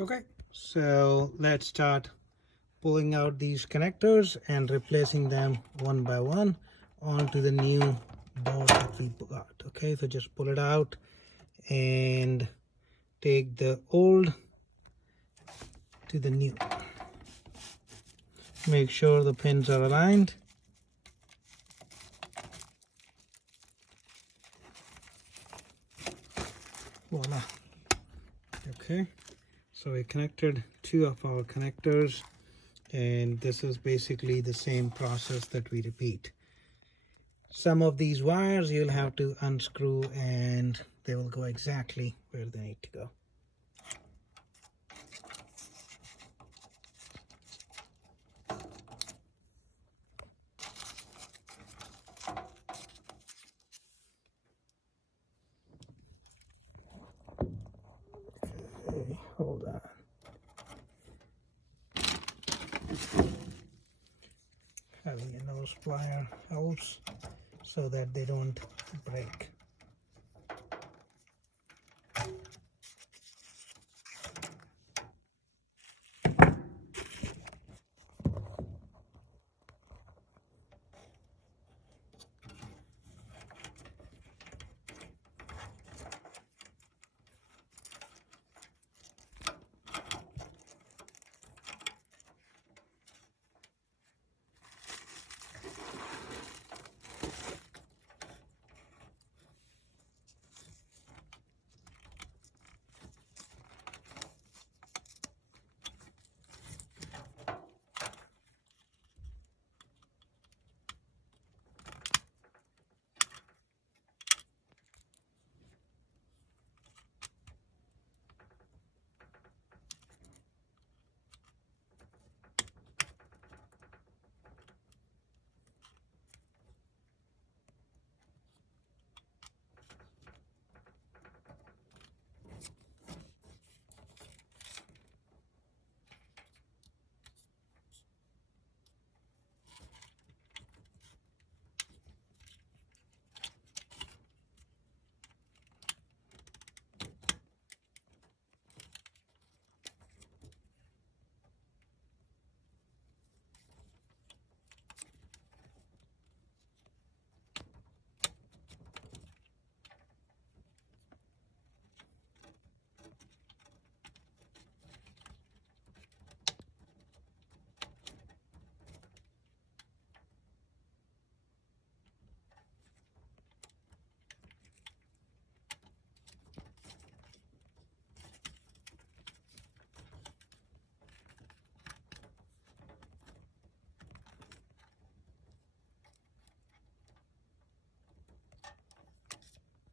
Okay, so let's start pulling out these connectors and replacing them one by one onto the new board that we got. Okay, so just pull it out and take the old to the new. Make sure the pins are aligned. Voila. Okay, so we connected two of our connectors, and this is basically the same process that we repeat. Some of these wires you'll have to unscrew and they will go exactly where they need to go. Okay, hold on. Having a nose plier helps so that they don't break.